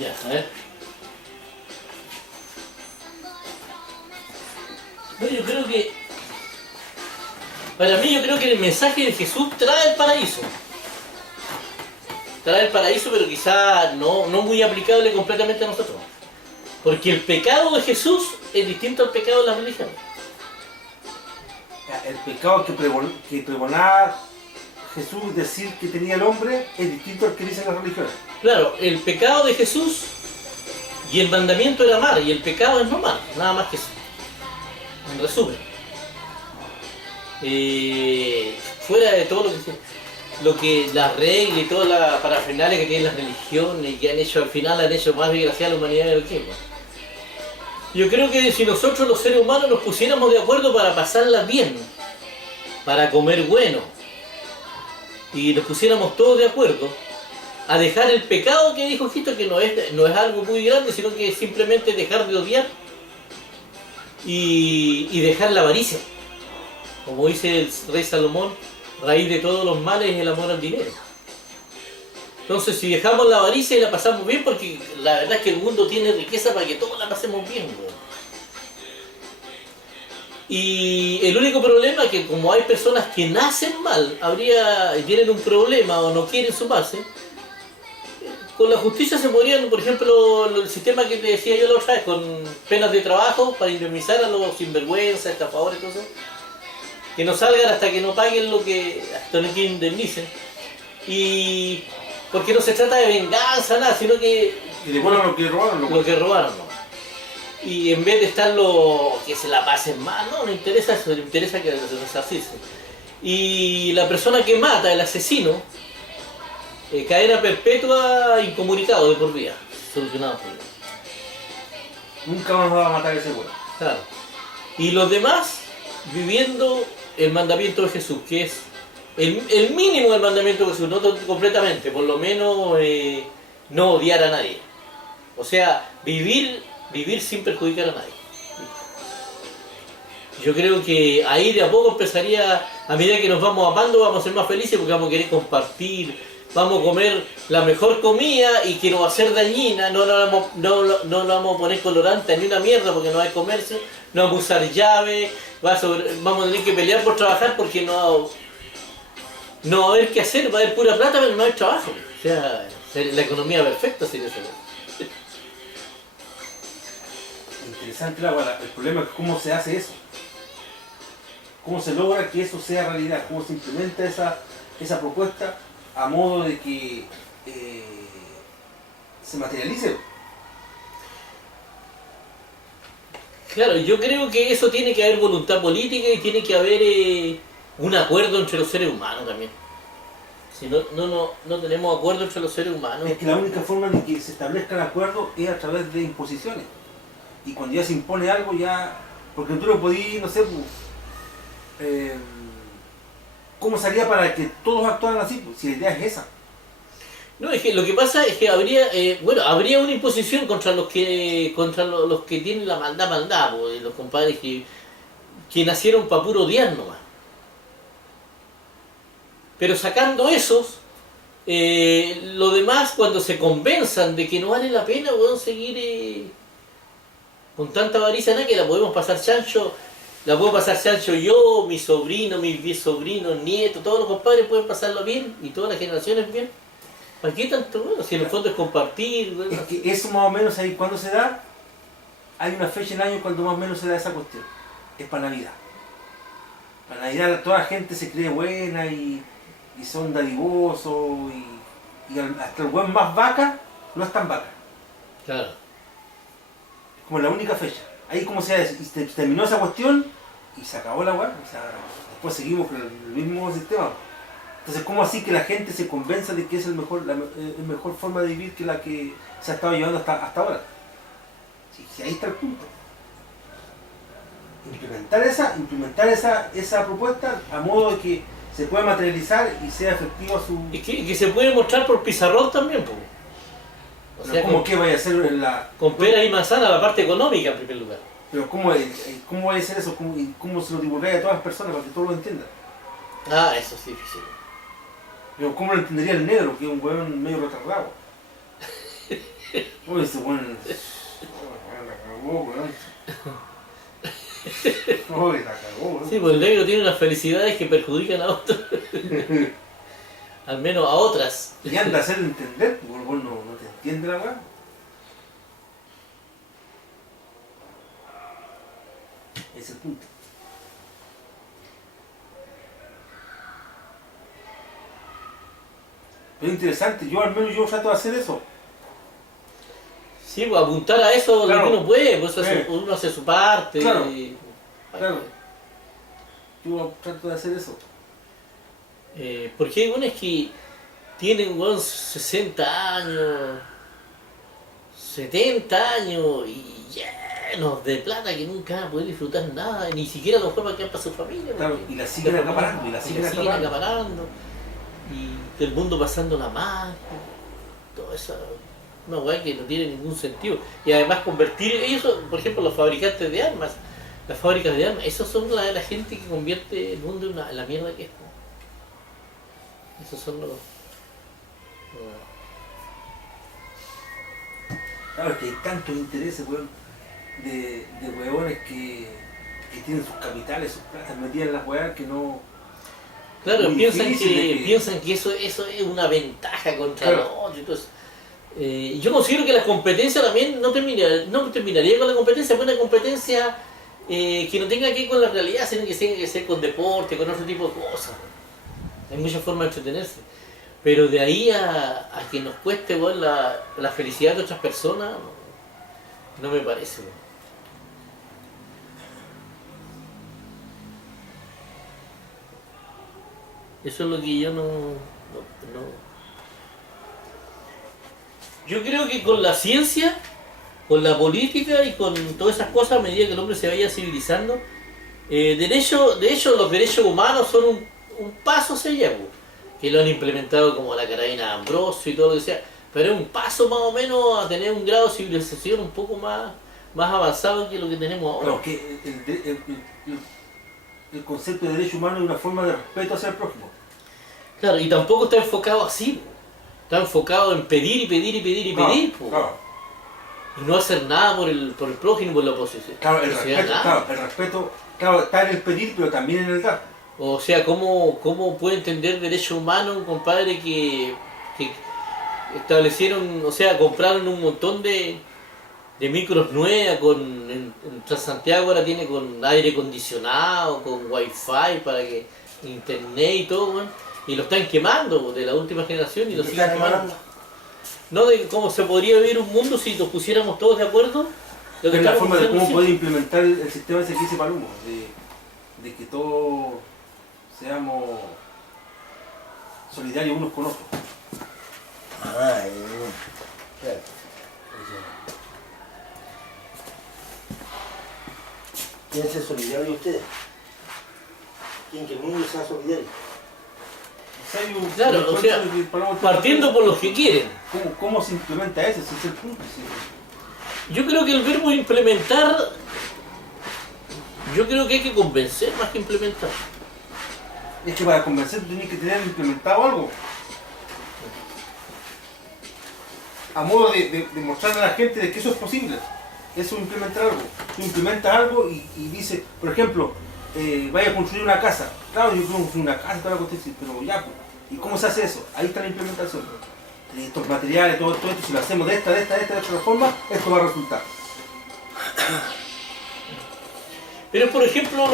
Ya, a ver. No, yo creo que... Para mí yo creo que el mensaje de Jesús trae el paraíso. Trae el paraíso, pero quizá no muy aplicable completamente a nosotros. Porque el pecado de Jesús es distinto al pecado de la religión. El pecado que pregonaba Jesús decir que tenía el hombre es distinto al que dicen las religiones. Claro, el pecado de Jesús y el mandamiento era amar, y el pecado es no amar, nada más que eso. En resumen. Fuera de todo lo que la regla y toda la parafernalia que tienen las religiones y que han hecho al final han hecho más desgraciada a la humanidad de lo que es. Yo creo que si nosotros los seres humanos nos pusiéramos de acuerdo para pasarla bien, para comer bueno, y nos pusiéramos todos de acuerdo a dejar el pecado que dijo Cristo, que no es algo muy grande, sino que es simplemente dejar de odiar y dejar la avaricia. Como dice el rey Salomón, raíz de todos los males es el amor al dinero. Entonces, si dejamos la avaricia y la pasamos bien, porque la verdad es que el mundo tiene riqueza para que todos la pasemos bien, ¿no? Y el único problema es que como hay personas que nacen mal, tienen un problema o no quieren sumarse, con la justicia se podrían, por ejemplo, el sistema que te decía yo la otra vez, con penas de trabajo para indemnizar a los sinvergüenzas, estafadores y todo eso, que no salgan hasta que no paguen hasta que indemnicen. Y porque no se trata de venganza, nada, sino que... Y devuelvan lo que robaron. Lo que robaron, ¿no? Y en vez de estar que se la pasen mal, no interesa eso, le interesa que se resarcirse. Y la persona que mata, el asesino, cadena perpetua, incomunicado de por vida, solucionado por vida. Nunca más va a matar ese güey. Claro. Y los demás viviendo el mandamiento de Jesús, que es el mínimo del mandamiento de Jesús, no completamente, por lo menos no odiar a nadie. O sea, vivir sin perjudicar a nadie. Yo creo que ahí de a poco empezaría, a medida que nos vamos amando, vamos a ser más felices porque vamos a querer compartir, vamos a comer la mejor comida y que no va a ser dañina, no le vamos a poner colorante ni una mierda porque no hay comercio, no vamos a usar llave, vamos a tener que pelear por trabajar porque no va a haber qué hacer, va a haber pura plata pero no hay trabajo. O sea, la economía perfecta sería eso. Interesante el problema es cómo se hace eso. Cómo se logra que eso sea realidad, cómo se implementa esa propuesta a modo de que se materialice. Claro, yo creo que eso tiene que haber voluntad política y tiene que haber un acuerdo entre los seres humanos también. Si no tenemos acuerdo entre los seres humanos. Es que la única forma de que se establezca el acuerdo es a través de imposiciones. Y cuando ya se impone algo, ya... Porque tú no podías, no sé, ¿cómo sería para que todos actuaran así? Pues, si la idea es esa. No, es que lo que pasa es que habría una imposición contra los que tienen la maldad, pues, los compadres que nacieron para puro odiar nomás. Pero sacando esos, lo demás, cuando se convenzan de que no vale la pena, weón, seguir con tanta avaricia, nada, que la podemos pasar chancho, la puedo pasar chancho yo, mi sobrino, mis bisobrinos, nietos, todos los compadres pueden pasarlo bien y todas las generaciones bien. ¿Para qué tanto? Bueno, si en el fondo es compartir. Bueno. Es que eso más o menos ahí, ¿cuándo se da? Hay una fecha en el año cuando más o menos se da esa cuestión. Es para Navidad. Para Navidad toda la gente se cree buena y son dadivosos y hasta el buen más vaca no es tan vaca. Claro. Es como la única fecha. Ahí como se terminó esa cuestión y se acabó la weá. O sea, después seguimos con el mismo sistema. Entonces, ¿cómo así que la gente se convenza de que es la mejor forma de vivir que la que se ha estado llevando hasta ahora? Si ahí está el punto. Implementar esa propuesta a modo de que se pueda materializar y sea efectiva su... Y que se puede mostrar por pizarrón también, pues. O sea, ¿cómo que vaya a ser en la...? Con pera y manzana, la parte económica en primer lugar. Pero ¿cómo vaya a ser eso? ¿Cómo se lo divulgaría a todas las personas para que todos lo entiendan? Ah, eso sí, difícil. Pero ¿cómo lo entendería el negro, que es un hueón medio retardado? Uy, ese weón. La cagó, weón. Uy, la cagó, weón. Sí, pues el negro tiene unas felicidades que perjudican a otros. Al menos a otras. Y anda a hacerle entender, porque vos no te entiende la weá. Ese es el punto. Pero es interesante, yo al menos yo trato de hacer eso. Sí, pues apuntar a eso Claro. lo que uno puede, pues Sí. uno hace su parte. Claro. y- Claro. Yo trato de hacer eso. Porque hay unos que tienen weón, 60 años, 70 años y llenos de plata que nunca van a poder disfrutar nada, ni siquiera a lo mejor va a quedar para su familia. Claro, porque y la siguen acaparando, y la siguen acaparando. acaparando, y el mundo pasando la magia, toda esa una weá que no tiene ningún sentido. Y además convertir ellos, por ejemplo, los fabricantes de armas, las fábricas de armas, esos son la gente que convierte el mundo en la mierda que es. Esos son los... Claro, es que hay tantos intereses, weón, de weones que tienen sus capitales, sus platas metidas en las weas que no. Claro, Muy piensan difícil de que, que- piensan que eso es una ventaja contra Claro. los otros. Entonces, yo considero que la competencia también no terminaría con la competencia, fue una competencia que no tenga que ver con la realidad, sino que tenga que ser con deporte, con otro tipo de cosas. Hay muchas formas de entretenerse. Pero de ahí a que nos cueste weón, la felicidad de otras personas, no me parece. Weón. Eso es lo que yo no. Yo creo que con la ciencia, con la política y con todas esas cosas, a medida que el hombre se vaya civilizando, de hecho los derechos humanos son un paso hacia allá, po, que lo han implementado como la carabina de Ambrosio y todo lo que sea, pero es un paso más o menos a tener un grado de civilización un poco más avanzado que lo que tenemos ahora. Claro, que el concepto de derecho humano es una forma de respeto hacia el prójimo. Claro, y tampoco está enfocado así, po. Está enfocado en pedir y pedir y pedir y pedir, po. Claro, Y no hacer nada por el prójimo, por la oposición. claro, el O sea, respeto, nada. claro, el respeto, claro, está en el pedir, pero también en el dar. O sea, ¿cómo puede entender derecho humano un compadre que establecieron, o sea, compraron un montón de micros nuevas en Transantiago ahora tiene con aire acondicionado, con wifi para que internet y todo, weón, y lo están quemando de la última generación y lo ¿Qué siguen están quemando. hablando? No de cómo se podría vivir un mundo si nos pusiéramos todos de acuerdo. Lo que Es la estamos forma de diciendo cómo siempre. poder implementar el sistema ese que dice Palumo, de que todos seamos solidarios unos con otros. Ah, claro. ¿Quieren ser solidarios ustedes? ¿Quieren que el mundo sea solidario? Claro, o sea, partiendo por los que quieren. ¿Cómo se implementa eso? Ese es el punto. Sí. Yo creo que el verbo implementar, yo creo que hay que convencer más que implementar. Es que para convencer tú tienes que tener implementado algo. A modo de mostrarle a la gente de que eso es posible. Eso es implementar algo. Tú implementas algo y dices, por ejemplo, vaya a construir una casa. Claro, yo quiero construir una casa, toda la cuestión, sí, pero ya, pues. ¿Y cómo se hace eso? Ahí está la implementación. Estos materiales, todo esto, si lo hacemos de esta otra forma, esto va a resultar. Pero por ejemplo,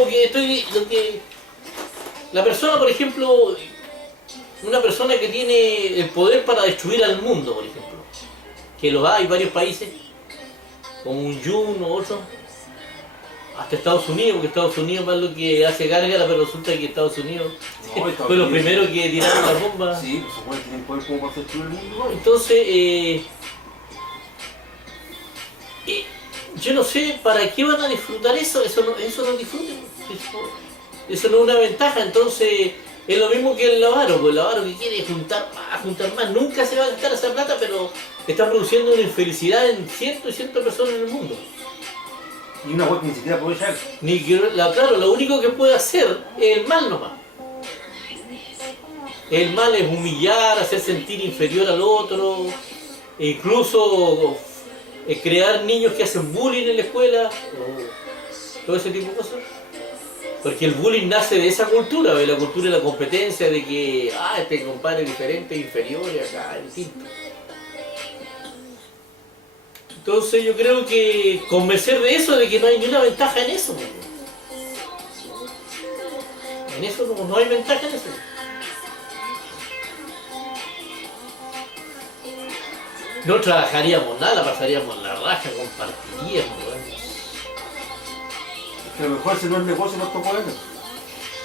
la persona, por ejemplo, una persona que tiene el poder para destruir al mundo, por ejemplo, que lo hay varios países, como un Jun o otro, hasta Estados Unidos, porque Estados Unidos es lo que hace gárgara, pero resulta que Estados Unidos No, Estados fue los Unidos, primeros que tiraron la bomba. Sí, pues supongo que tienen poder como para destruir el mundo igual. Entonces, yo no sé para qué van a disfrutar eso no disfruten, eso no es una ventaja, entonces es lo mismo que el avaro, pues el avaro que quiere juntar más, nunca se va a gastar esa plata, pero está produciendo una infelicidad en cientos y cientos de personas en el mundo. Y una web que ni siquiera puede echar. Claro, lo único que puede hacer es el mal nomás. El mal es humillar, hacer sentir inferior al otro, E incluso crear niños que hacen bullying en la escuela, o todo ese tipo de cosas. Porque el bullying nace de esa cultura, de la cultura de la competencia, de que este compadre es diferente, inferior y acá es distinto. Entonces yo creo que convencer de eso, de que no hay ni una ventaja en eso. En eso no hay ventaja en eso. No trabajaríamos nada, pasaríamos la raja, compartiríamos. Que a lo mejor si no es negocio no tocó eso.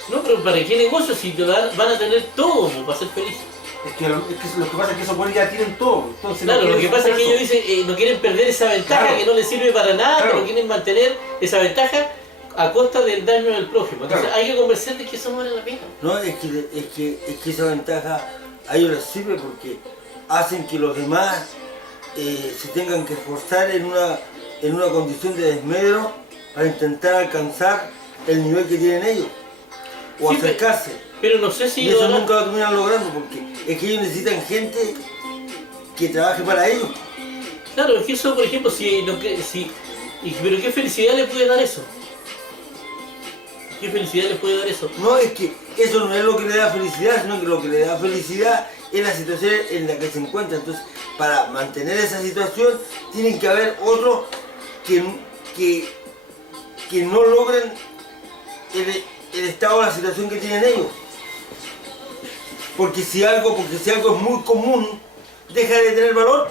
No, pero ¿para qué negocio si te van a tener todo para ser felices? Es que lo que pasa es que esos buenos ya tienen todo. Entonces Claro, no lo que quieren pasa es que soltar ellos dicen, no quieren perder esa ventaja, Claro. que no les sirve para nada, Claro. pero quieren mantener esa ventaja a costa del daño del prójimo. Entonces Claro. hay que convencer de que eso no vale la pena. No, es que esa ventaja a ellos les sirve porque hacen que los demás se tengan que esforzar en una condición de desmedro para intentar alcanzar el nivel que tienen ellos o Sí, acercarse. Pero no sé si Y lo eso harán. nunca lo terminan logrando porque es que ellos necesitan gente que trabaje para ellos. Claro, es que eso, por ejemplo, pero ¿qué felicidad le puede dar eso? ¿Qué felicidad le puede dar eso? No, es que eso no es lo que le da felicidad, sino que lo que le da felicidad es la situación en la que se encuentra. Entonces, para mantener esa situación, tienen que haber otros que no logren el estado o la situación que tienen ellos. Porque si algo es muy común, deja de tener valor.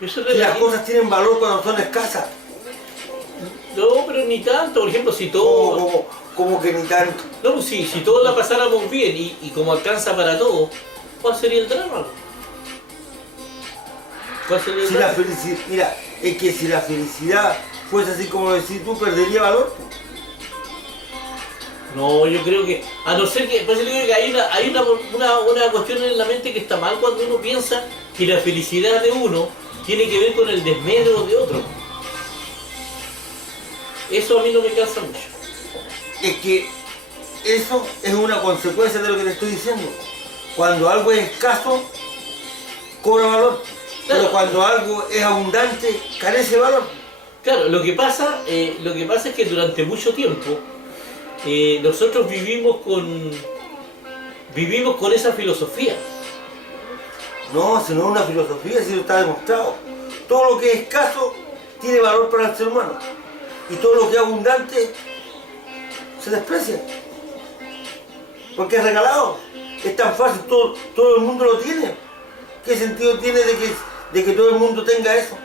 Eso es Si las relativo. cosas tienen valor cuando son escasas, No, pero ni tanto. Por ejemplo, si todo... como que ni tanto. No, pues si todos la pasáramos bien y como alcanza para todos, ¿cuál sería el drama? ¿Cuál sería el Si la drama? felicidad, mira, es que si la felicidad fuese así como decís tú, perdería valor. No, yo creo que, a no ser que, pues yo digo que hay una cuestión en la mente que está mal cuando uno piensa que la felicidad de uno tiene que ver con el desmedro de otro. Eso a mí no me cansa mucho. Es que eso es una consecuencia de lo que te estoy diciendo. Cuando algo es escaso, cobra valor. Pero Claro. cuando algo es abundante, carece de valor. Claro, lo que pasa es que durante mucho tiempo nosotros vivimos con esa filosofía. No, si no es una filosofía, si no está demostrado. Todo lo que es escaso tiene valor para el ser humano. Y todo lo que es abundante se desprecia. Porque es regalado. Es tan fácil, todo el mundo lo tiene. ¿Qué sentido tiene de que todo el mundo tenga eso?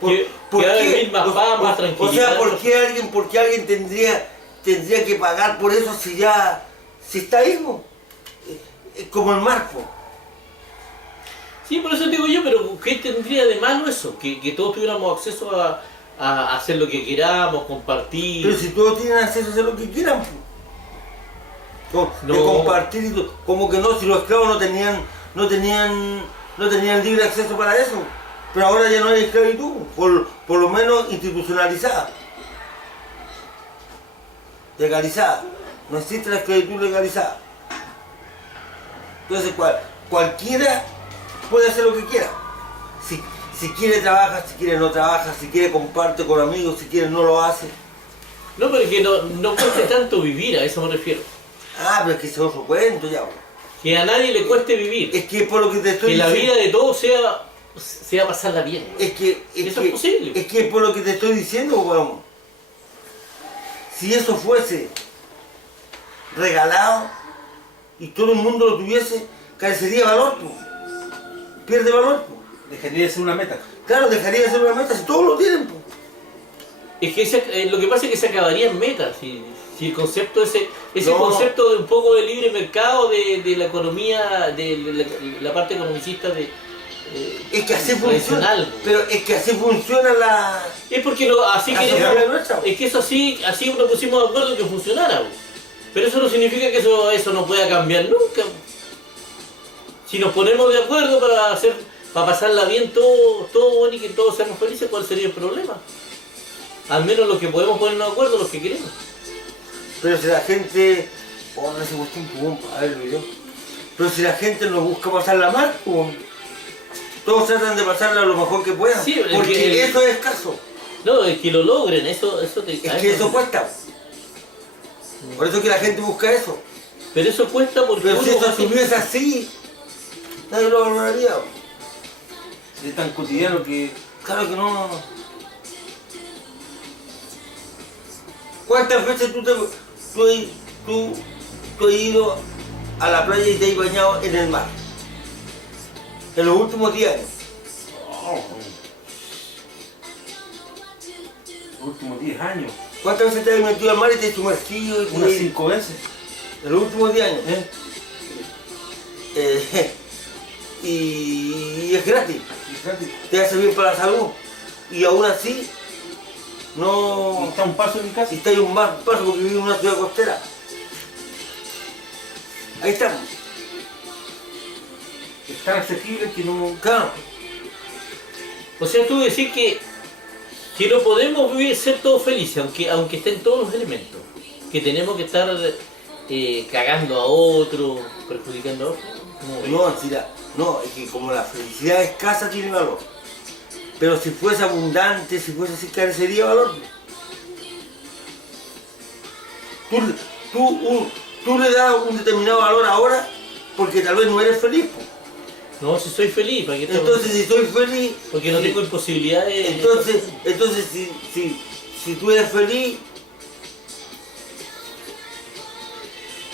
Que va a vivir más paz, más O sea, tranquilidad. ¿por qué alguien tendría que pagar por eso si está ahí? ¿No? Es como el marco. Sí, por eso digo yo, pero ¿qué tendría de malo eso? Que todos tuviéramos acceso a hacer lo que queramos, compartir. Pero si todos tienen acceso a hacer lo que quieran, de No. compartir y todo. Como que no, si los esclavos no tenían libre acceso para eso. Pero ahora ya no hay esclavitud, por lo menos institucionalizada. Legalizada. No existe la esclavitud legalizada. Entonces cualquiera puede hacer lo que quiera. Si quiere trabaja, si quiere no trabaja, si quiere comparte con amigos, si quiere no lo hace. No, pero que no cueste tanto vivir, a eso me refiero. Ah, pero es que ese es otro cuento ya. Que a nadie le cueste vivir. Es que por lo que te estoy Que la diciendo. vida de todos sea pasarla bien. Eso es posible. Es que por lo que te estoy diciendo, weón. Si eso fuese regalado y todo el mundo lo tuviese, carecería de valor, po. Pierde valor, po. Dejaría de ser una meta. Claro, dejaría de ser una meta si todos lo tienen, po. Es que lo que pasa es que se acabaría en metas. Si el concepto ese No. concepto de un poco de libre mercado, de la economía, de la parte economicista Es que así tradicional. funciona. Pero es que así funciona la. Es porque así la queremos. sociedad nuestra, po. Es que eso así nos pusimos de acuerdo que funcionara. Po. Pero eso no significa que eso no pueda cambiar nunca. Po. Si nos ponemos de acuerdo para pasarla bien todo bueno y que todos seamos felices, ¿cuál sería el problema? Al menos los que podemos ponernos de acuerdo, los que queremos. Pero si la gente. Oh, no se gustó un pum, a ver el video. Pero si la gente no busca pasarla mal, pues, todos tratan de pasarla lo mejor que puedan. Sí, pero porque eso es escaso. No, es que lo logren, eso Es que eso cuesta. Por eso que la gente busca eso. Pero eso cuesta porque Pero si uno eso va a- estuviese así, nadie lo valoraría. Es tan cotidiano que Claro que no. ¿Cuántas veces tú has ido a la playa y te has bañado en el mar? En los últimos 10 años. los últimos 10 años, ¿Cuántas veces te has metido al mar y te has sumergido? Y unas 5 veces. En los últimos 10 años. ¿Eh? Y es gratis. Fíjate, Te hace bien para la salud. Y aún así, no. está a un paso de mi casa. Si estáis un más paso porque vivís en una ciudad costera. Ahí estamos. Es tan asequible que no. Claro. O sea, tú decís que no podemos vivir, ser todos felices, aunque estén todos los elementos. Que tenemos que estar cagando a otro, perjudicando a otro. ¿Cómo ves? No, Antira, no, es que como la felicidad escasa tiene valor. Pero si fuese abundante, si fuese así, carecería de valor. Tú le das un determinado valor ahora porque tal vez no eres feliz. Po. No, si soy feliz, ¿para qué tengo- Entonces, si soy feliz, Porque no si- tengo imposibilidades. entonces si tú eres feliz,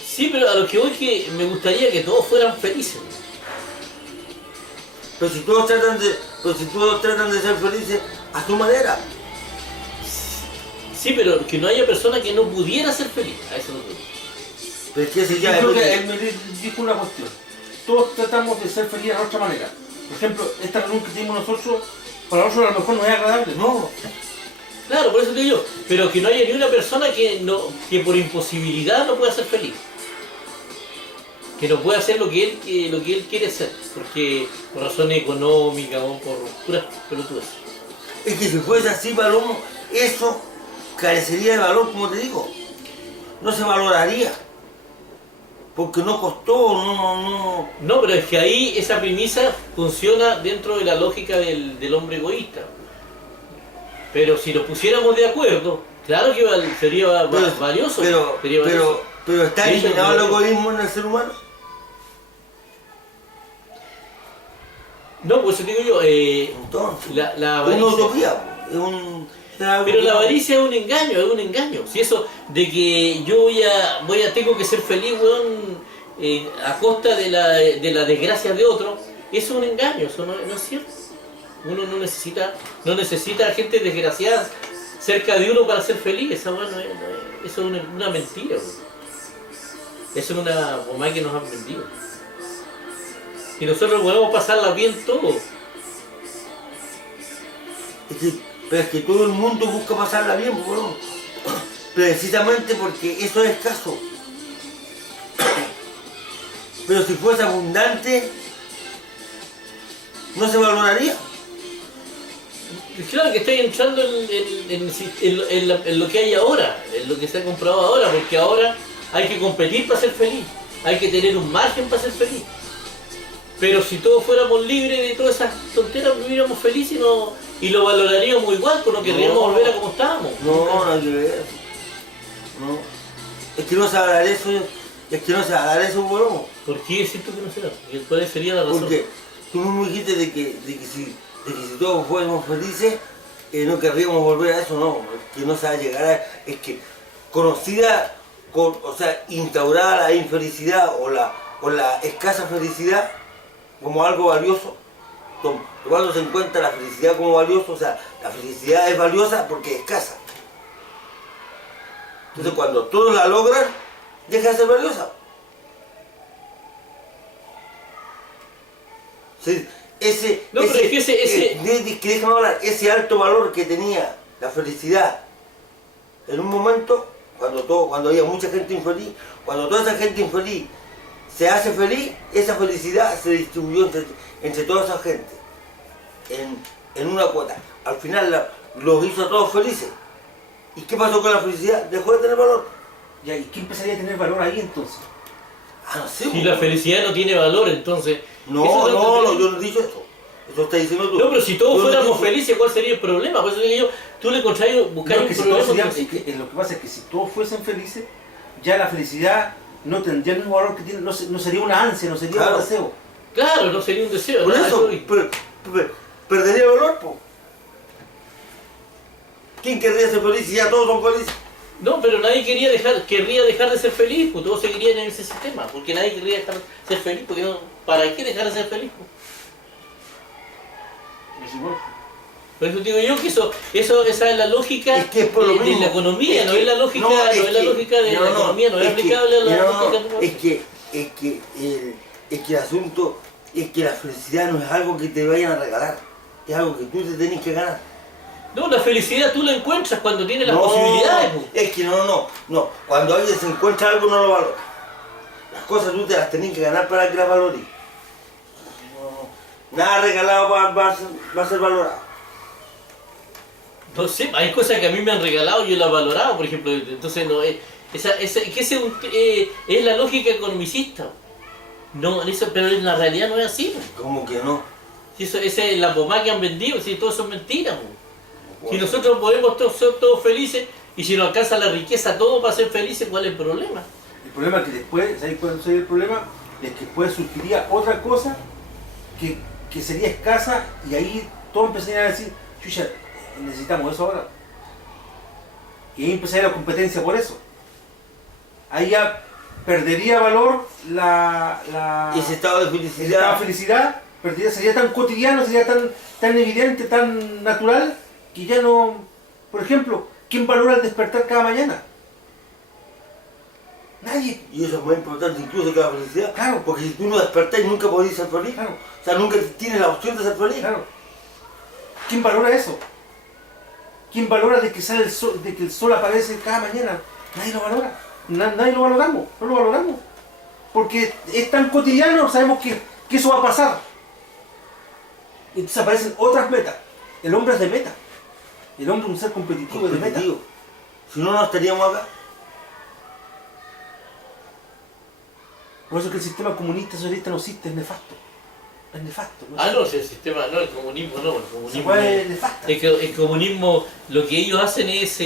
Sí, pero a lo que voy que me gustaría que todos fueran felices. pero si todos tratan de ser felices a su manera. Sí, pero que no haya persona que no pudiera ser feliz. A eso no puedo. Pero es que ese Yo ya creo que depende. él me dijo una cuestión. Todos tratamos de ser felices de otra manera. Por ejemplo, esta reunión que tenemos nosotros, para nosotros a lo mejor no es agradable. No, Claro, por eso te digo. Pero que no haya ni una persona que por imposibilidad no pueda ser feliz. Que no pueda hacer lo que él quiere hacer. Porque por razones económicas o por puras pelotudas. es que si fuese así, Palomo, eso carecería de valor, como te digo. No se valoraría. Porque no costó, no. No, pero es que ahí esa premisa funciona dentro de la lógica del hombre egoísta. Pero si nos pusiéramos de acuerdo, claro que sería valioso. Sería valioso. Pero está Sí, eliminado el pero- egoísmo en el ser humano. No, pues eso digo yo, Entonces, la es una avaricia. utopía, po, es un. es algo Pero que la no- avaricia es un engaño. Si eso de que yo tengo que ser feliz, weón, a costa de la desgracia de otro, eso es un engaño, eso no es cierto. Uno no necesita gente desgraciada cerca de uno para ser feliz. Esa weón eso es una mentira, weón. Eso es una bomba que nos han vendido. Y nosotros podemos pasarla bien todos. Pero es que todo el mundo busca pasarla bien, po, weón. Precisamente porque eso es escaso. Pero si fuese abundante, no se valoraría. Claro que estáis entrando en lo que hay ahora, en lo que se ha comprado ahora, porque ahora hay que competir para ser feliz, hay que tener un margen para ser feliz. Pero si todos fuéramos libres de todas esas tonteras, viviríamos felices y lo valoraríamos igual, pues no querríamos No. volver a como estábamos. No, no hay que ver. No. Es que no se va a dar eso, weón. ¿Por qué siento que no será? ¿Cuál sería la razón? Porque tú mismo dijiste de que si todos fuéramos felices, no querríamos volver a eso, no, que no se va a llegar a... Es que conocida, instaurada la infelicidad o la escasa felicidad como algo valioso, tomando en cuenta la felicidad como valioso, o sea, la felicidad es valiosa porque es escasa. Entonces cuando todos la logran, deja de ser valiosa. Sí, No, pero es que déjame hablar, ese alto valor que tenía la felicidad en un momento, cuando había mucha gente infeliz, cuando toda esa gente infeliz se hace feliz, esa felicidad se distribuyó entre toda esa gente en una cuota. Al final los hizo a todos felices. ¿Y qué pasó con la felicidad? Dejó de tener valor. Ya, ¿y qué empezaría a tener valor ahí entonces? Ah, no sé. Si pues, la felicidad no tiene valor, entonces... No, eso es lo no, que- no, yo no he dicho esto. Eso está diciendo tú. No, pero si todos Yo no he fuéramos dicho- felices, ¿cuál sería el problema? Por eso digo yo, tú le encontrás, buscáis No, un que si problema... todos serían- que- lo que pasa es que si todos fuesen felices, ya la felicidad no tendría el mismo valor que tiene, no sería una ansia, no sería Claro. un deseo. Claro, no sería un deseo. Por ¿no? eso, perdería el valor, po. ¿Quién querría ser feliz si ya todos son felices? No, pero nadie querría dejar de ser feliz, pues todos seguirían en ese sistema, porque nadie querría dejar de ser feliz, porque no, ¿para qué dejar de ser feliz? Pues? Es igual. Por eso digo yo que esa es la lógica Es que es por lo de mismo. la economía, Es no que- es la lógica, no, no es es la que- lógica de no, la no, economía, no es es que- aplicable a la no, lógica no, es que el asunto es que la felicidad no es algo que te vayan a regalar, es algo que tú te tenés que ganar. No, la felicidad tú la encuentras cuando tienes las posibilidades. Pues. Es que no. Cuando alguien se encuentra algo no lo valora. Las cosas tú te las tenés que ganar para que las valores. No, nada regalado va a ser valorado. No sé, hay cosas que a mí me han regalado y yo las he valorado, por ejemplo, entonces no es... es la lógica economicista. No, pero en la realidad no es así. Pues. ¿Cómo que no? Si esa es la pomada que han vendido, si todo eso es mentira. Pues. Si nosotros podemos ser todos felices y si nos alcanza la riqueza todo para ser felices, ¿cuál es el problema? El problema es que después, ¿sabes cuál sería el problema? Es que después surgiría otra cosa que sería escasa y ahí todos empezarían a decir, chucha, necesitamos eso ahora. Y ahí empezaría la competencia por eso. Ahí ya perdería valor Ese estado de esa felicidad. felicidad, sería tan cotidiano, sería tan evidente, tan natural, que ya no... Por ejemplo, ¿quién valora el despertar cada mañana? Nadie. Y eso es más importante incluso que la felicidad. Claro. Porque si tú no despertás nunca podés ser feliz. Claro. O sea, nunca tienes la opción de ser feliz. Claro. ¿Quién valora eso? ¿Quién valora de que sale el sol, de que el sol aparece cada mañana? Nadie lo valora. Nadie lo valoramos. No lo valoramos. Porque es tan cotidiano, sabemos que eso va a pasar. Entonces aparecen otras metas. El hombre es de meta. El hombre es un ser competitivo de meta. Competitivo. Si no, no estaríamos acá. Por eso es que el sistema comunista socialista no existe, es nefasto. Es nefasto. ¿no? Ah, no, si el sistema, no, el comunismo no, el Se comunismo... puede nefasta. El comunismo, lo que ellos hacen es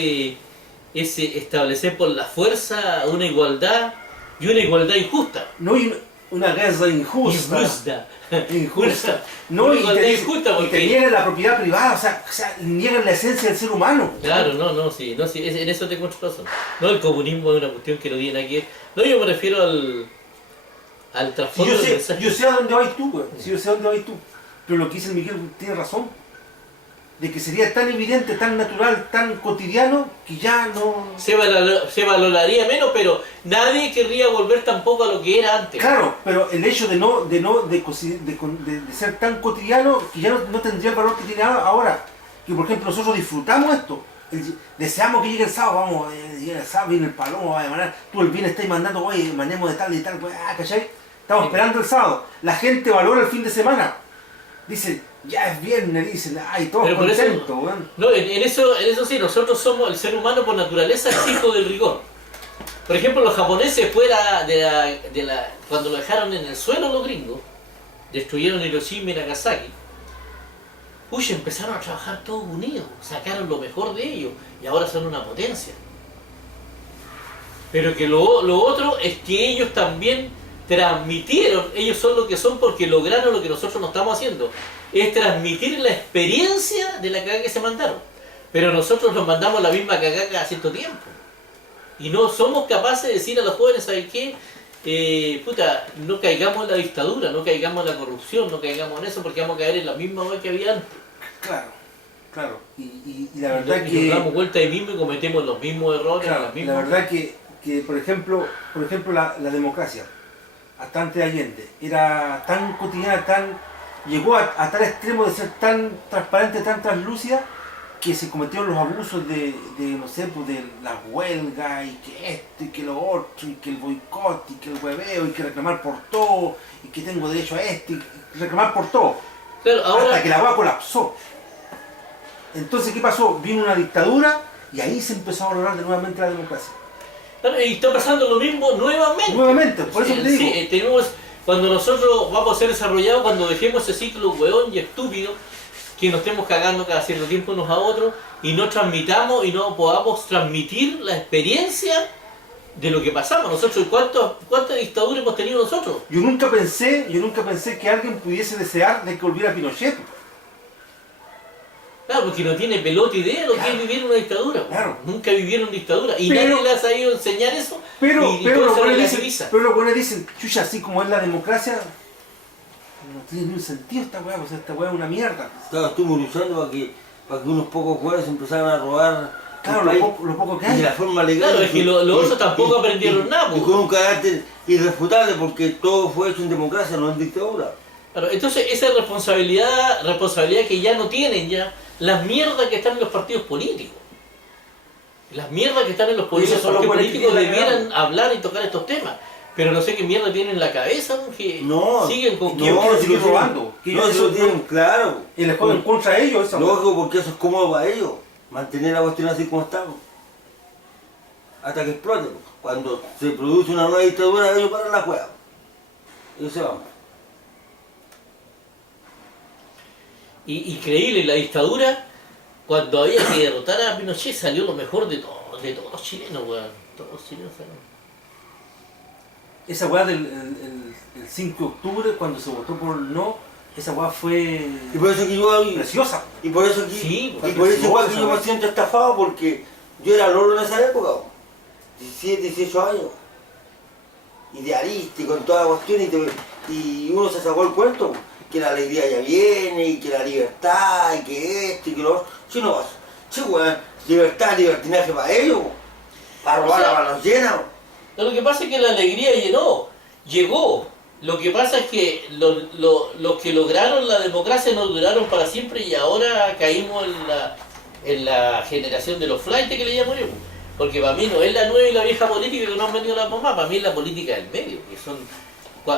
establecer por la fuerza una igualdad y una igualdad injusta. No hay una guerra injusta. Injusta. Injusta. No, Una y igualdad te, injusta y te porque... niegan la propiedad privada, o sea, niegan la esencia del ser humano. Claro, no, sí, en eso te encuentro razón. No, el comunismo es una cuestión que no tiene nada que ver. No, yo me refiero al Si trasfondo yo del sé, mensaje. yo sé a dónde vas tú, güey. Si yo sé a dónde vas tú. Pero lo que dice el Miguel tiene razón. De que sería tan evidente, tan natural, tan cotidiano, que ya no... Se valoraría menos, pero nadie querría volver tampoco a lo que era antes. Claro, pero el hecho de ser tan cotidiano, que ya no tendría el valor que tiene ahora. Que por ejemplo nosotros disfrutamos esto. Deseamos que llegue el sábado, vamos, llega el sábado, viene el palomo, va a emanar. Tú el viernes estás mandando, oye, mandemos de tal y tal, ¿cachai? Estamos esperando el sábado. La gente valora el fin de semana. Dice, ya es viernes, dicen, ay, todos Pero por eso- contentos, weón. No, en eso sí, nosotros somos, el ser humano por naturaleza es hijo del rigor. Por ejemplo, los japoneses fuera cuando lo dejaron en el suelo los gringos, destruyeron Hiroshima y Nagasaki, empezaron a trabajar todos unidos, sacaron lo mejor de ellos y ahora son una potencia. Pero que lo otro es que ellos también transmitieron, ellos son lo que son porque lograron lo que nosotros no estamos haciendo, es transmitir la experiencia de la cagada que se mandaron. Pero nosotros nos mandamos la misma cagada cada cierto tiempo. Y no somos capaces de decir a los jóvenes, ¿sabes qué? No caigamos en la dictadura, no caigamos en la corrupción, no caigamos en eso porque vamos a caer en la misma wea que había antes. Claro, claro. Y la verdad Y que... nos damos vuelta ahí mismo y cometemos los mismos errores. Claro, las mismas... la verdad que por ejemplo la democracia, hasta antes de Allende, era tan cotidiana, llegó a tal extremo de ser tan transparente, tan translúcida, que se cometieron los abusos no sé, pues de la huelga, y que esto, y que lo otro, y que el boicot, y que el hueveo, y que reclamar por todo, y que tengo derecho a esto, y reclamar por todo. Claro, ahora... Hasta que la hueá colapsó. Entonces, ¿qué pasó? Vino una dictadura y ahí se empezó a valorar de nuevamente la democracia. Claro, y está pasando lo mismo nuevamente. Nuevamente, por eso te digo. Sí, cuando nosotros vamos a ser desarrollados, cuando dejemos ese ciclo hueón y estúpido, que nos estemos cagando cada cierto tiempo unos a otros, y no transmitamos y no podamos transmitir la experiencia de lo que pasamos. Nosotros, ¿cuántas dictaduras hemos tenido nosotros? Yo nunca pensé que alguien pudiese desear de que volviera Pinochet. Claro, porque no tiene pelota idea de lo que es vivir una dictadura. Claro. Nunca vivieron dictadura. Y Pero- nadie les ha sabido enseñar eso. Pero y todo los se buenos relativiza. dicen, chucha, así como es la democracia, no tiene ni un sentido esta weá, pues esta weá es una mierda. Claro, estuvimos luchando para que unos pocos jueces empezaran a robar. Claro, el país lo poco que y de hay. la forma legal. Claro, es que los otros tampoco aprendieron nada, Y pues. con un carácter irrefutable, porque todo fue hecho en democracia, no en dictadura. Claro, entonces esa responsabilidad que ya no tienen ya, las mierdas que están en los partidos políticos. Las mierdas que están en los Esos son los partidos buenos que políticos tienen la debieran cagada. hablar y tocar estos temas. Pero no sé qué mierda tienen en la cabeza, ¿no? Que No, siguen con que- quieren seguir lo robando. tienen- Que No, si eso- lo tienen claro. Y les juegan contra de ellos esa weá. Lógico, porque eso es cómodo para ellos. Mantener la cuestión así como estamos. Hasta que explote. Cuando se produce una nueva dictadura, ellos paran la juega. Ellos se van. Increíble, la dictadura, cuando había que derrotar a Pinochet, salió lo mejor de todos los chilenos, weón. Todos los chilenos salieron. Esa weá del el 5 de octubre, cuando se votó por el no, esa weá fue Y por eso que yo... preciosa. Y por eso que, Sí, y por eso igual que yo me preciosa. siento estafado, porque yo era loro en esa época. 17, 18 años. Idealista y con toda la cuestión, y uno se sacó el cuento, que la alegría ya viene, y que la libertad, y que esto, y que lo otro. Si no vas, sí, weón, libertad, libertinaje para ellos, para robar O sea, a manos llenas. Lo que pasa es que la alegría llegó. Lo que pasa es que los que lograron la democracia no duraron para siempre y ahora caímos en la generación de los flights que le llamo yo. Porque para mí no es la nueva y la vieja política que nos han venido la mamá, para mí es la política del medio, que son,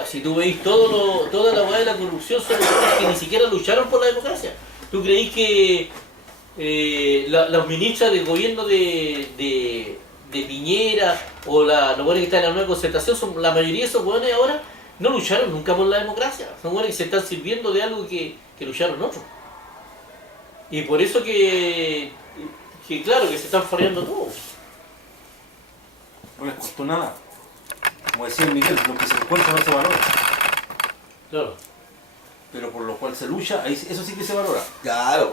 si tú veis toda la hueá de la corrupción, son personas que ni siquiera lucharon por la democracia. ¿Tú creís que las ministras del gobierno de Piñera o los hueones que están en la nueva concertación, la mayoría de esos hueones ahora no lucharon nunca por la democracia? Son hueones que se están sirviendo de algo que lucharon otros. Y por eso que claro, que se están farreando todos. No les costó nada. Como decía Miguel, lo que se encuentra no se valora. Claro. Pero por lo cual se lucha, ahí, eso sí que se valora. Claro.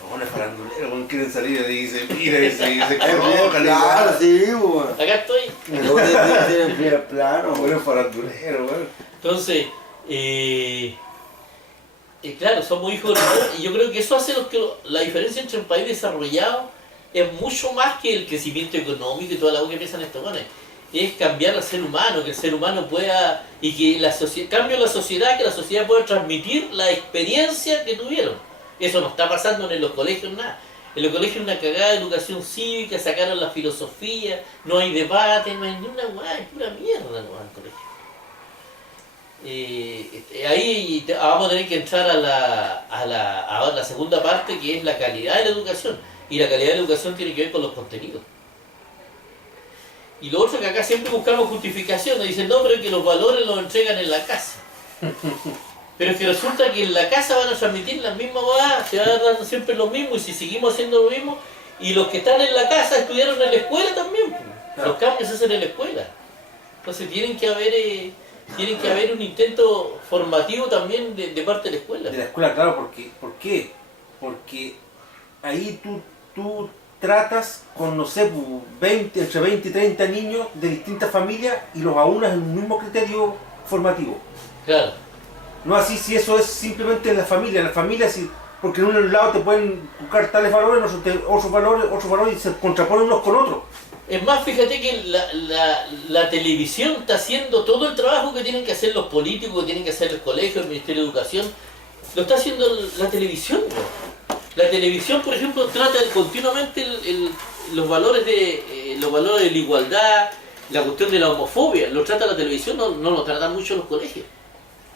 Los buenos faranduleros quieren salir y dicen, mira, ese Claro, sí, weón. Acá estoy. Pero debe ser en primer plano, Los weón. buenos faranduleros, weón. Entonces, claro, somos hijos de la... Y yo creo que eso hace la diferencia entre un país desarrollado es mucho más que el crecimiento económico y toda la cosa que piensan estos buenos. Es cambiar al ser humano, que el ser humano pueda... Y que la sociedad... Cambio la sociedad, que la sociedad pueda transmitir la experiencia que tuvieron. Eso no está pasando en los colegios, nada. En los colegios una cagada de educación cívica, sacaron la filosofía, no hay debate, no hay ni una guay, es pura mierda no, en el colegio. Ahí vamos a tener que entrar a la segunda parte, que es la calidad de la educación. Y la calidad de la educación tiene que ver con los contenidos. Y lo otro que acá siempre buscamos justificaciones, dicen, no, pero es que los valores los entregan en la casa. Pero es que resulta que en la casa van a transmitir las mismas cosas, se van a dar siempre lo mismo, y si seguimos haciendo lo mismo, y los que están en la casa estudiaron en la escuela también, pues. Claro. Los cambios se hacen en la escuela. Entonces tienen que haber un intento formativo también de parte de la escuela. De la escuela, claro, porque, ¿por qué? Porque ahí tú tratas con, no sé, entre 20 y 30 niños de distintas familias y los aunas en un mismo criterio formativo. Claro. No así si eso es simplemente en la familia si, porque en un lado te pueden buscar tales valores, otros valores y se contraponen unos con otros. Es más, fíjate que la televisión está haciendo todo el trabajo que tienen que hacer los políticos, que tienen que hacer el colegio, el Ministerio de Educación. Lo está haciendo la televisión, ¿no? La televisión, por ejemplo, trata continuamente los valores de la igualdad, la cuestión de la homofobia. Lo trata la televisión, no lo tratan mucho los colegios.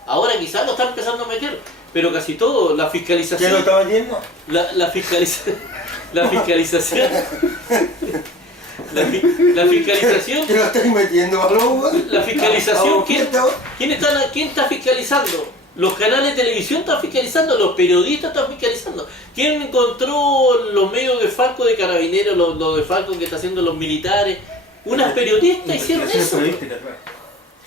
Ahora quizás lo están empezando a meter, pero casi todo, la ¿Qué lo fiscalización... está vendiendo? La fiscalización... La fiscalización. La fiscalización. ¿Te lo estás metiendo, Paloma? La fiscalización. ¿Quién ¿Quién está fiscalizando? Los canales de televisión están fiscalizando, los periodistas están fiscalizando. ¿Quién encontró los medios de Falco de Carabineros, los de Falco que están haciendo los militares? Unas periodistas hicieron eso.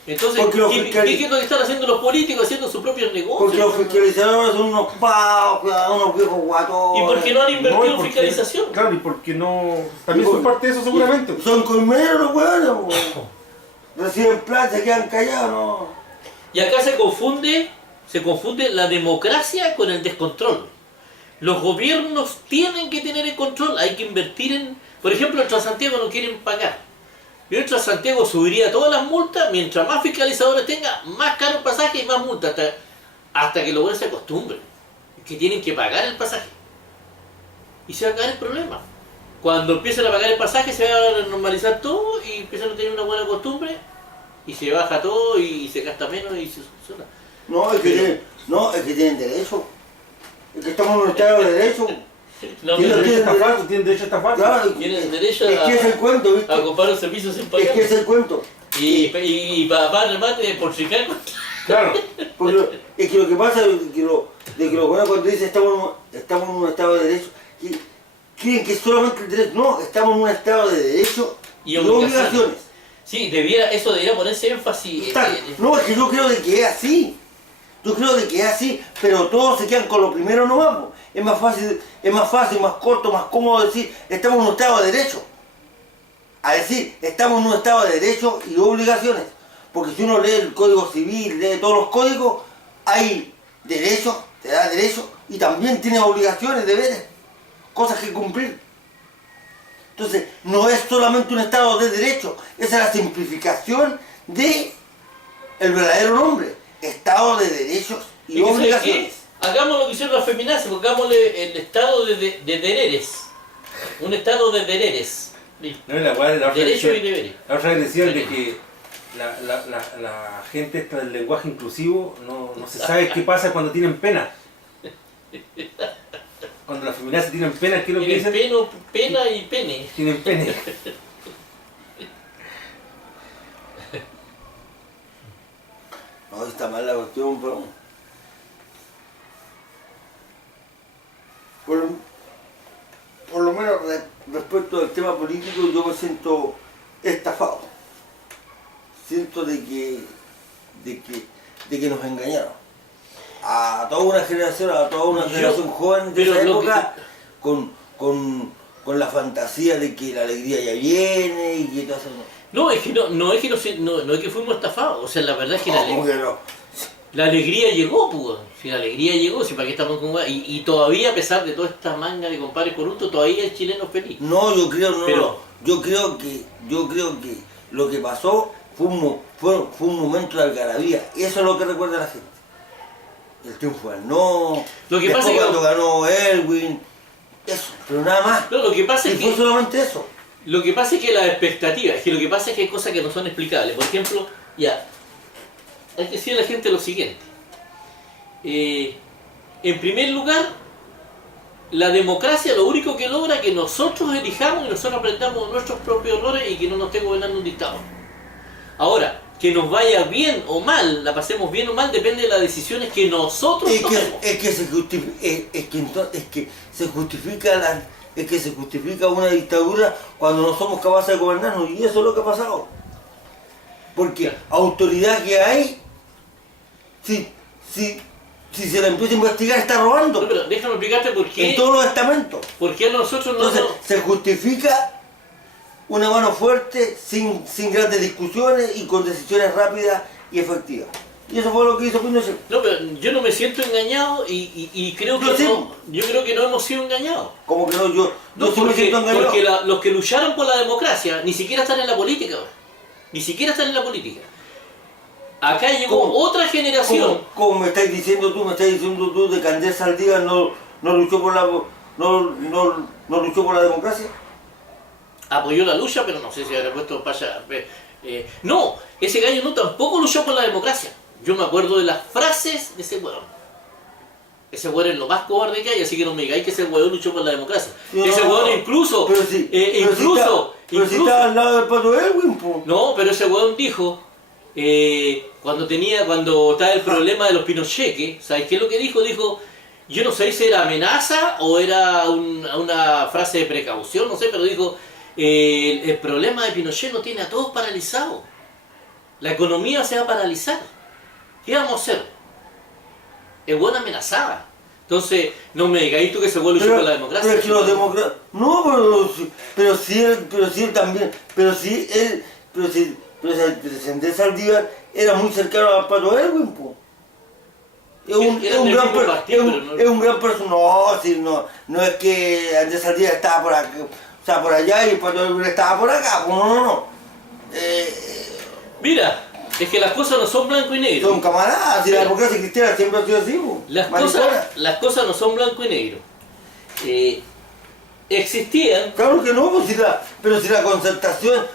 Entonces, ¿qué es lo que están haciendo los políticos haciendo sus propios negocios? Porque los fiscalizadores son unos pavos, unos viejos guatones. ¿Y por qué no han invertido en fiscalización? Claro, y porque no. También son parte de eso, seguramente. Son colmeros los hueones, reciben plata, se quedan callados, ¿no? Y acá se confunde la democracia con el descontrol. Los gobiernos tienen que tener el control, hay que invertir en... Por ejemplo, en Transantiago no quieren pagar. Yo en Transantiago subiría todas las multas, mientras más fiscalizadores tenga, más caro el pasaje y más multas, hasta que los buenos se acostumbren, que tienen que pagar el pasaje. Y se va a acabar el problema. Cuando empiecen a pagar el pasaje se va a normalizar todo y empiezan a tener una buena costumbre y se baja todo y se gasta menos y se soluciona. No, es que tienen derecho. Es que estamos en un estado de derecho. No, Tienen derecho a estafar. Claro, tienen derecho es que es el cuento, ¿viste? a comprar los servicios sin Es pagar. que es el cuento. Y para remate por Chicago. Claro. Porque es que lo que pasa es que los buenos cuando dicen estamos en un estado de derecho, creen que solamente el derecho. No, estamos en un estado de derecho y obligaciones. Sí, eso debería ponerse énfasis. No, es que yo creo de que es así. Yo creo de que es así, pero todos se quedan con lo primero nomás. Po. Es más fácil, más corto, más cómodo decir, estamos en un estado de derecho. A decir, estamos en un estado de derecho y obligaciones. Porque si uno lee el Código Civil, lee todos los códigos, hay derechos, te da derechos, y también tiene obligaciones, deberes, cosas que cumplir. Entonces, no es solamente un estado de derecho, esa es la simplificación de el verdadero nombre, estado de derechos y obligaciones. Hagamos lo que hicieron las feminazis, hagámosle el estado de deberes. Un estado de deberes. No, la Derechos y deberes. La otra vez decían de que la gente esta del lenguaje inclusivo no se sabe qué pasa cuando tienen pena. Cuando las feminazis tienen pena, ¿qué es lo que dicen? Pena y pene. Tienen pene. No, está mal la cuestión, pero... Por lo menos respecto al tema político yo me siento estafado. Siento de que nos engañaron. A toda una generación joven de esa época con la fantasía de que la alegría ya viene y que todo eso. No es que fuimos estafados, o sea, la verdad es que la alegría llegó, pues. Si la alegría llegó, si para qué estamos con y todavía a pesar de toda esta manga de compadres corruptos, todavía el chileno es feliz. No, yo creo que lo que pasó fue un momento de algarabía. Eso es lo que recuerda la gente. El triunfo ganó, lo que pasa es que cuando ganó Elwin, eso, pero nada más. No, lo que pasa es que fue solamente eso. Lo que pasa es que la expectativa, lo que pasa es que hay cosas que no son explicables. Por ejemplo, hay que decirle a la gente lo siguiente. En primer lugar, la democracia lo único que logra es que nosotros elijamos y nosotros aprendamos nuestros propios errores y que no nos esté gobernando un dictador. Ahora, que nos vaya bien o mal, la pasemos bien o mal, depende de las decisiones que nosotros tomemos. Es que se justifica una dictadura cuando no somos capaces de gobernarnos, y eso es lo que ha pasado. Porque autoridad que hay, si se la empieza a investigar, está robando. No, pero déjame explicarte por qué. En todos los estamentos. ¿Por qué a nosotros no? Entonces, se justifica una mano fuerte, sin grandes discusiones y con decisiones rápidas y efectivas. Y eso fue lo que hizo Pinochet. No, pero yo no me siento engañado y creo que yo creo que no hemos sido engañados. ¿Cómo que no? Yo sí me siento engañado. Porque los que lucharon por la democracia ni siquiera están en la política ahora. Ni siquiera están en la política. Acá llegó otra generación. ¿Cómo me estás diciendo tú de que Andrés Saldívar no luchó por la democracia? Apoyó la lucha, pero no sé si habrá puesto para allá. No, ese gallo no tampoco luchó por la democracia. Yo me acuerdo de las frases de ese huevón. Ese weón es lo más cobarde que hay, así que no me digáis que ese weón luchó por la democracia. No, ese weón incluso, pero si, pero si estaba al lado del Pato Elwin, po. no, pero ese weón dijo, cuando estaba el problema de los pinocheques, ¿sabes qué es lo que dijo? Dijo, yo no sé si era amenaza o era una frase de precaución, no sé, pero dijo, el problema de Pinochet nos tiene a todos paralizados. La economía se va a paralizar. ¿Qué vamos a hacer? El weón amenazaba. Entonces, no me digáis tú que ese weón luchó por la democracia. Pero es que los demócratas... No, pero si él también... Pero si el presidente Saldívar era muy cercano al Pato Elwin, po. Es un gran personaje. No es que Andrés Saldívar estaba por acá, o sea, por allá y el Pato Elwin estaba por acá, pues no. Mira, es que las cosas no son blanco y negro. Son camaradas, y la democracia cristiana siempre ha sido así, po. Las cosas no son blanco y negro. Existían... Claro que no, pues pero si la concertación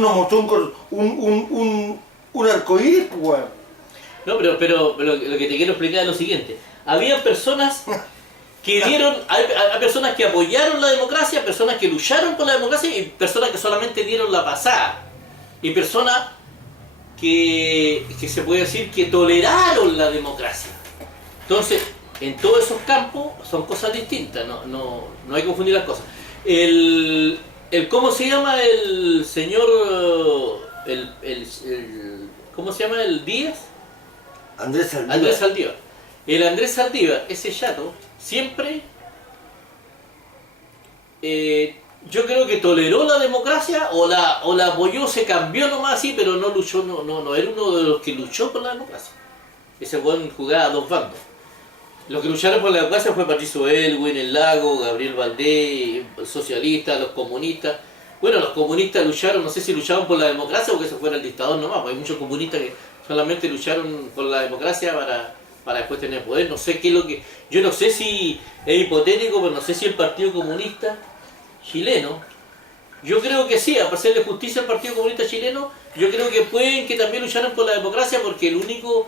nos mostró un arcoíris, pues, weón. No, pero lo que te quiero explicar es lo siguiente. Había personas que hay personas que apoyaron la democracia, personas que lucharon por la democracia y personas que solamente dieron la pasada. Y personas que se puede decir que toleraron la democracia. Entonces, en todos esos campos son cosas distintas, no hay que confundir las cosas. ¿Cómo se llama el señor, ¿cómo se llama el Díaz? Andrés Saldívar. Andrés Saldívar. El Andrés Saldívar, ese chato, siempre yo creo que toleró la democracia o la apoyó, se cambió nomás así, pero no luchó, no era uno de los que luchó por la democracia. Ese buen jugaba a dos bandos. Los que lucharon por la democracia fue Patricio Elwin, El Lago, Gabriel Valdés, socialistas, los comunistas. Bueno, los comunistas lucharon, no sé si lucharon por la democracia o que se fuera el dictador nomás, porque hay muchos comunistas que solamente lucharon por la democracia para después tener poder. No sé qué es lo que... Yo no sé si es hipotético, pero no sé si el Partido Comunista Chileno, yo creo que sí, a hacerle justicia al Partido Comunista Chileno, yo creo que pueden que también lucharon por la democracia porque el único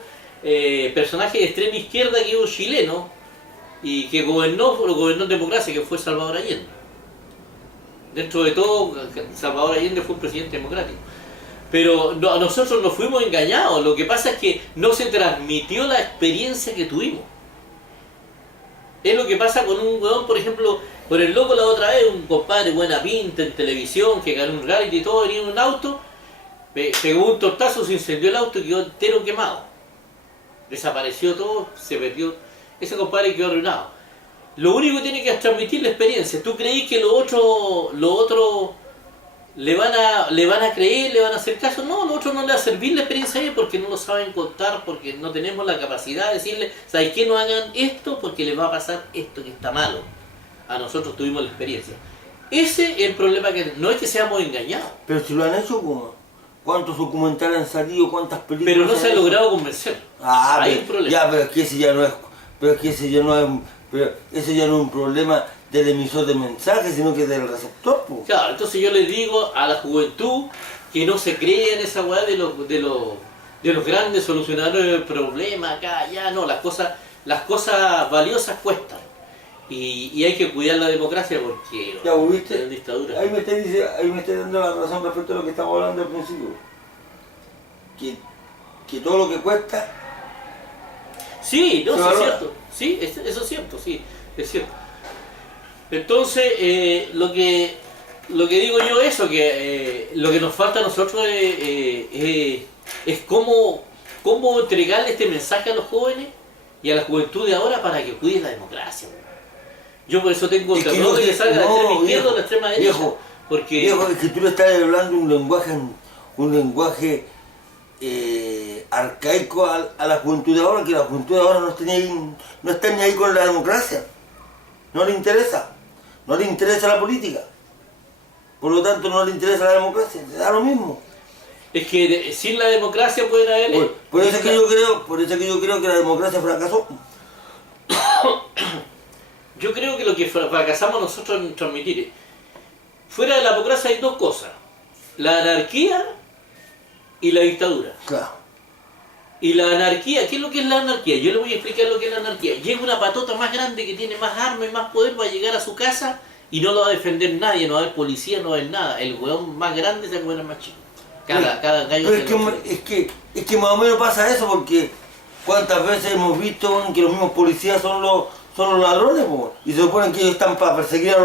personaje de extrema izquierda que hubo chileno y que gobernó en democracia, que fue Salvador Allende. Dentro de todo, Salvador Allende fue un presidente democrático. Pero nosotros nos fuimos engañados. Lo que pasa es que no se transmitió la experiencia que tuvimos. Es lo que pasa con un weón, por ejemplo, con el loco la otra vez, un compadre buena pinta en televisión, que ganó un reality y todo, venía en un auto, pegó un tortazo, se incendió el auto y quedó entero quemado. Desapareció todo, se perdió. Ese compadre quedó arruinado. Lo único que tiene que transmitir la experiencia. ¿Tú creís que lo otro le van a creer, le van a hacer caso? No, lo otro no le va a servir la experiencia a ellos porque no lo saben contar, porque no tenemos la capacidad de decirle, ¿sabes qué? No hagan esto porque les va a pasar esto que está malo. A nosotros tuvimos la experiencia. Ese es el problema, que no es que seamos engañados. Pero si lo han hecho, ¿cuántos documentales han salido? ¿Cuántas películas? Pero no se ha logrado convencer. Hay un problema. Ya, pero es que ese ya no es... Pero ese ya no es un problema del emisor de mensajes, sino que del receptor, pues. Claro, entonces yo les digo a la juventud que no se crea en esa weá de los grandes solucionadores del problema acá, allá, no, las cosas valiosas cuestan. Y hay que cuidar la democracia porque ya, ¿viste? es dictadura. Ahí me está dando la razón respecto a lo que estamos hablando al principio. Que todo lo que cuesta... Sí, no, sí es cierto. Sí, eso es cierto, sí, es cierto. Entonces, lo que digo yo es eso, que lo que nos falta a nosotros es cómo entregarle este mensaje a los jóvenes y a la juventud de ahora para que cuiden la democracia. Yo por eso tengo terror de que salga la extrema izquierda o la extrema derecha. Viejo, es que tú le estás hablando un lenguaje arcaico a la juventud de ahora, que la juventud de ahora no está ni ahí con la democracia. No le interesa la política. Por lo tanto, no le interesa la democracia, le da lo mismo. Es que sin la democracia pueden haber... Por eso es que yo creo que la democracia fracasó. Yo creo que lo que fracasamos nosotros en transmitir es, fuera de la democracia hay dos cosas: la anarquía y la dictadura. Claro. Y la anarquía, ¿qué es lo que es la anarquía? Yo le voy a explicar lo que es la anarquía. Llega una patota más grande que tiene más armas y más poder, va a llegar a su casa y no lo va a defender nadie, no va a haber policía, no va a haber nada. El weón más grande se muere más chico. Cada gallo Pero se es que más o menos pasa eso, porque cuántas veces hemos visto bueno, que los mismos policías son los ladrones, po, y se suponen que ellos están para perseguir a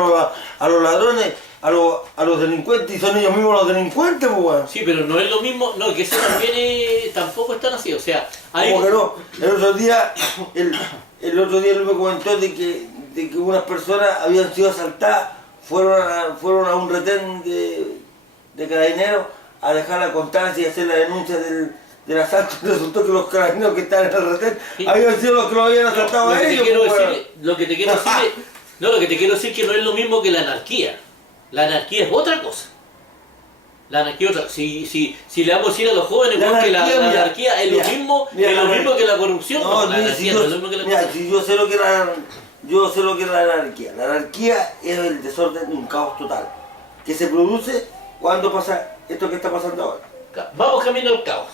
los ladrones, a los delincuentes, y son ellos mismos los delincuentes, pues, bueno. Sí, pero no es lo mismo, no, que eso también tampoco es tan así, o sea, hay... Como que no, el otro día él me comentó de que unas personas habían sido asaltadas, fueron a un retén de carabineros a dejar la constancia y hacer la denuncia del asalto, y resultó que los carabineros que estaban en el retén Sí. habían sido los que lo habían asaltado a ellos. Lo que te quiero decir que no es lo mismo que la anarquía. La anarquía es otra cosa. La anarquía es otra. Si le vamos a decir a los jóvenes La que la anarquía, anarquía es lo mismo que la corrupción, no, la anarquía no es lo mismo que la corrupción. si yo sé lo que es la anarquía. La anarquía es el desorden, un caos total, que se produce cuando pasa esto que está pasando ahora. Vamos camino al caos.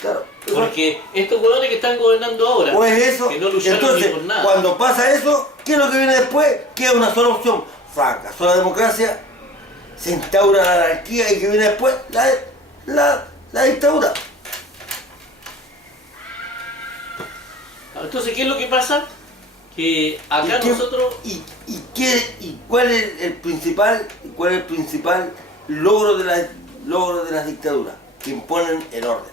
Claro. Porque estos huevones que están gobernando ahora, Pues eso, que no lucharon entonces, ni por nada. cuando pasa eso, ¿qué es lo que viene después? Queda una sola opción, fracasó la democracia, se instaura la anarquía y que viene después la dictadura. Entonces, ¿qué es lo que pasa? Que acá nosotros... ¿Cuál es el principal logro de las dictaduras? Que imponen el orden.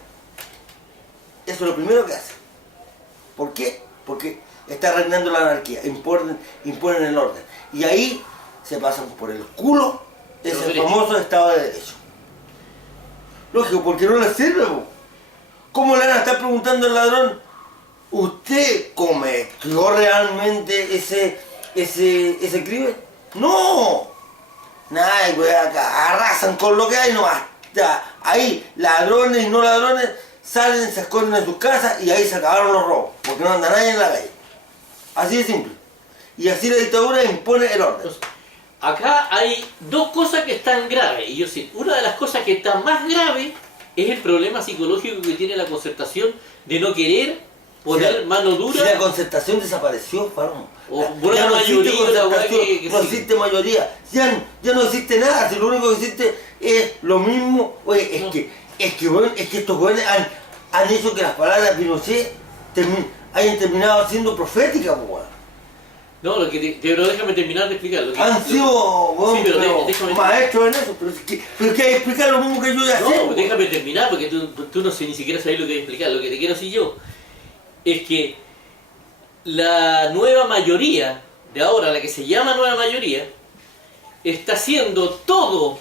Eso es lo primero que hacen. ¿Por qué? Porque está reinando la anarquía, imponen el orden. Y ahí se pasan por el culo ese famoso Estado de Derecho. Lógico, porque no les sirve, po. ¿Cómo le van a estar preguntando al ladrón? ¿Usted cometió realmente ese crimen? ¡No! Nada, güey, acá arrasan con lo que hay nomás. Ya, ahí, ladrones y no ladrones, salen, se esconden en sus casas y ahí se acabaron los robos, porque no anda nadie en la calle. Así de simple. Y así la dictadura impone el orden. Entonces, acá hay dos cosas que están graves. Y yo sé, una de las cosas que está más grave es el problema psicológico que tiene la concertación de no querer poner mano dura. Si la concertación desapareció, Farón. O buena mayoría, no existe mayoría. Ya no existe nada. Si lo único que existe es lo mismo. Oye, es que estos jóvenes han hecho que las palabras de Pinochet hayan terminado siendo proféticas, pues. No, pero déjame terminar de explicar. Han sido déjame maestros en eso, pero que hay que explicar lo mismo que yo ya sé. No, déjame terminar porque tú no sé ni siquiera sabes lo que voy a explicar. Lo que te quiero decir yo es que la nueva mayoría de ahora, la que se llama nueva mayoría, está haciendo todo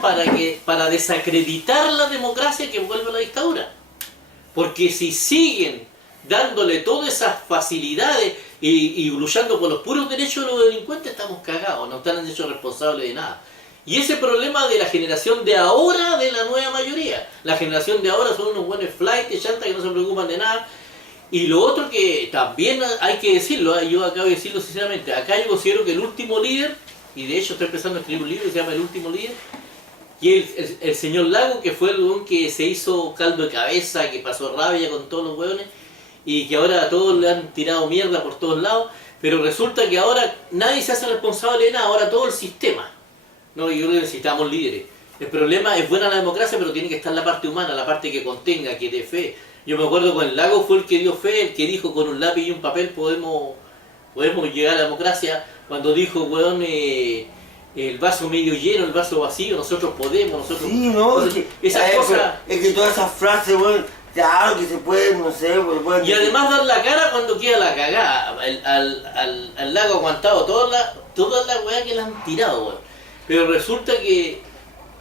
para desacreditar la democracia que vuelve a la dictadura. Porque si siguen dándole todas esas facilidades y luchando por los puros derechos de los delincuentes, estamos cagados, no están hechos responsables de nada. Y ese problema de la generación de ahora de la nueva mayoría. La generación de ahora son unos buenos flight, chantas que no se preocupan de nada. Y lo otro que también hay que decirlo, yo acabo de decirlo sinceramente, acá yo considero que el último líder, y de hecho estoy empezando a escribir un libro que se llama El último líder, y el señor Lago, que fue el hueón que se hizo caldo de cabeza, que pasó rabia con todos los hueones, y que ahora a todos le han tirado mierda por todos lados, pero resulta que ahora nadie se hace responsable de nada, ahora todo el sistema. No, yo creo que necesitamos líderes. El problema es buena la democracia, pero tiene que estar la parte humana, la parte que contenga, que dé fe. Yo me acuerdo con el Lago fue el que dio fe, el que dijo con un lápiz y un papel podemos llegar a la democracia, cuando dijo, weón, el vaso medio lleno, el vaso vacío, nosotros podemos, nosotros... Sí, no, entonces, esas cosas... Es que todas esas frases, weón, claro que se puede, no sé, weón. Y además dar la cara cuando queda la cagada. Al Lago ha aguantado toda la weá que le han tirado, weón. Pero resulta que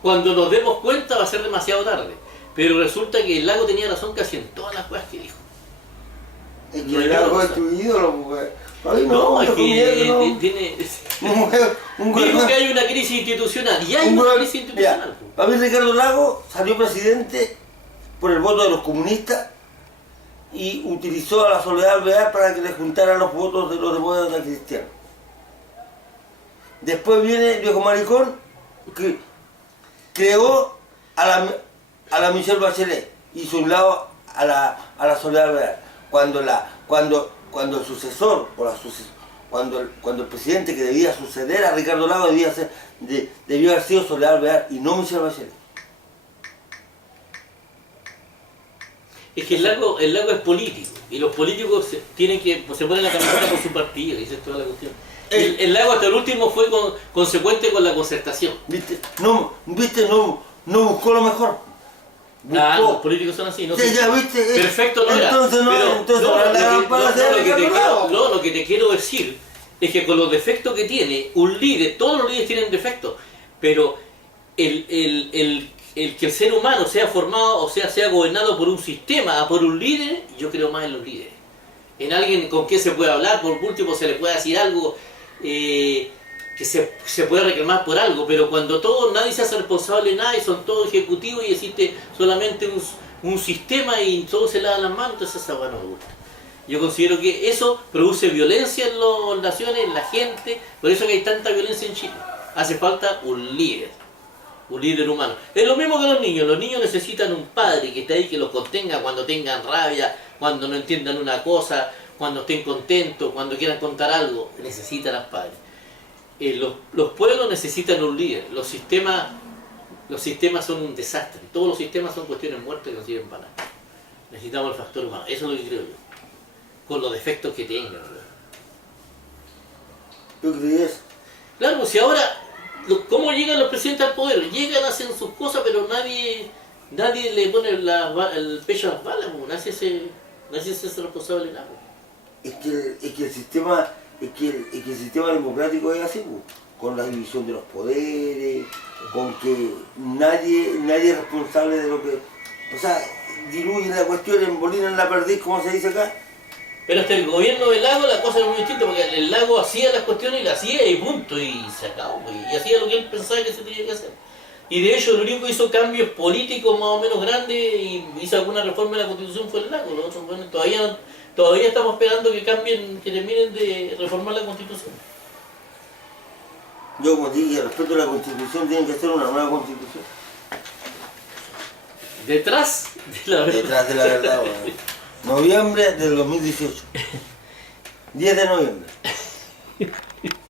cuando nos demos cuenta va a ser demasiado tarde. Pero resulta que el Lago tenía razón casi en todas las weas que dijo. Es que el Lago es tu ídolo, weón. No, es que tiene... Dijo que hay una crisis institucional. Y hay una crisis institucional. Para mí Ricardo Lago salió presidente por el voto de los comunistas y utilizó a la Soledad Alvear para que le juntaran los votos de los demócratas cristianos. Después viene el viejo maricón que creó a la Michelle Bachelet, hizo un lado a la Soledad Alvear. Cuando el sucesor, o cuando el presidente que debía suceder a Ricardo Lagos debió haber sido Soledad Alvear y no Michelle Bachelet. Es que el lago es político y los políticos se ponen la camiseta por su partido, y esa es toda la cuestión. El lago hasta el último fue consecuente con la concertación. No buscó lo mejor. Los políticos son así, no sé. Ya, ¿viste? Perfecto no era. Entonces lo que te quiero decir es que con los defectos que tiene un líder, todos los líderes tienen defectos, pero el que el ser humano sea formado, o sea gobernado por un sistema, por un líder, yo creo más en los líderes. En alguien con quien se puede hablar, por último se le puede decir algo, que se puede reclamar por algo, pero cuando nadie se hace responsable de nada y son todos ejecutivos y existe solamente un sistema y todos se lavan las manos, entonces esa no me gusta. Yo considero que eso produce violencia en las naciones, en la gente, por eso que hay tanta violencia en Chile. Hace falta un líder humano. Es lo mismo que los niños necesitan un padre que esté ahí, que los contenga cuando tengan rabia, cuando no entiendan una cosa, cuando estén contentos, cuando quieran contar algo, necesitan a los padres. Los pueblos necesitan un líder, los sistemas son un desastre, todos los sistemas son cuestiones muertas que no sirven para nada. Necesitamos el factor humano, eso es lo que creo yo, con los defectos que tengan. ¿Tú crees? Claro, si ahora, ¿cómo llegan los presidentes al poder? Llegan, hacen sus cosas, pero nadie le pone el pecho a las balas, nadie se hace responsable de nada. Es que el sistema democrático es así, con la división de los poderes, con que nadie es responsable de lo que... O sea, diluyen la cuestión, embolinan la perdiz, como se dice acá. Pero hasta el gobierno del Lago la cosa es muy distinta, porque el Lago hacía las cuestiones y las hacía y punto, y se acabó, y hacía lo que él pensaba que se tenía que hacer. Y de hecho, el único que hizo cambios políticos más o menos grandes y hizo alguna reforma en la Constitución fue el Lago. Los otros, bueno, todavía estamos esperando que terminen de reformar la Constitución. Yo, como dije, respecto a la Constitución, tienen que hacer una nueva Constitución. Detrás de la verdad. Detrás de la verdad, bueno. Noviembre del 2018. 10 de noviembre.